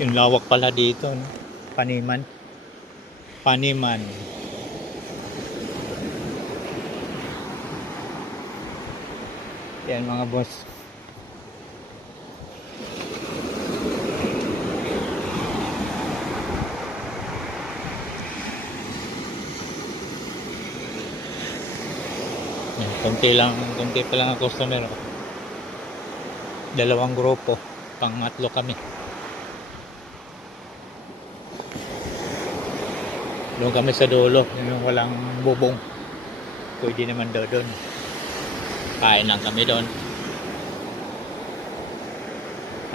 Yung lawak pala dito, no? Paniman. Paniman. Yan mga boss. Yan, konti pa lang ang customer. Dalawang grupo, pangatlo kami. Doon kami sa dulo, yung walang bubong. Pwede naman daw doon. Kain lang kami doon.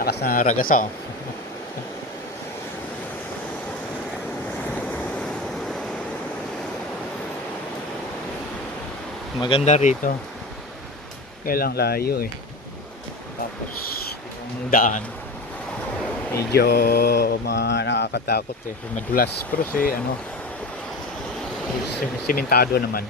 Lakas na ragasa, oh. Maganda rito. Kaya lang layo eh. Tapos yung daan medyo nakakatakot eh. Madulas. Pero simentado naman.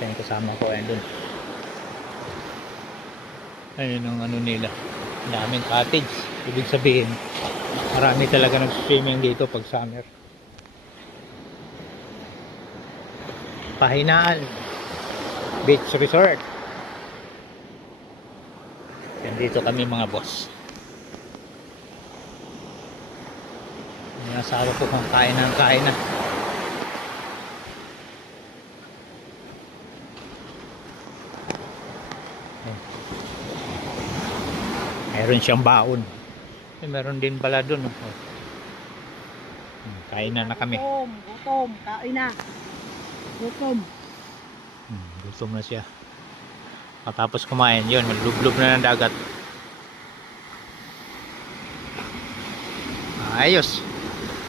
Yung kasama ko ayun dun. Ayun ang nila. Daming cottage. Ibig sabihin marami talaga nag-swimming dito pag summer. Pahinaan Beach Resort. Yan dito kami mga boss. Nasawa ko kung kain na. Meron siyang baon. Meron din pala dun. Kain na kami. Gutom. Kain na. Gutom. Gutom na siya. Matapos kumain yun, maglublob na ng dagat. Ayos.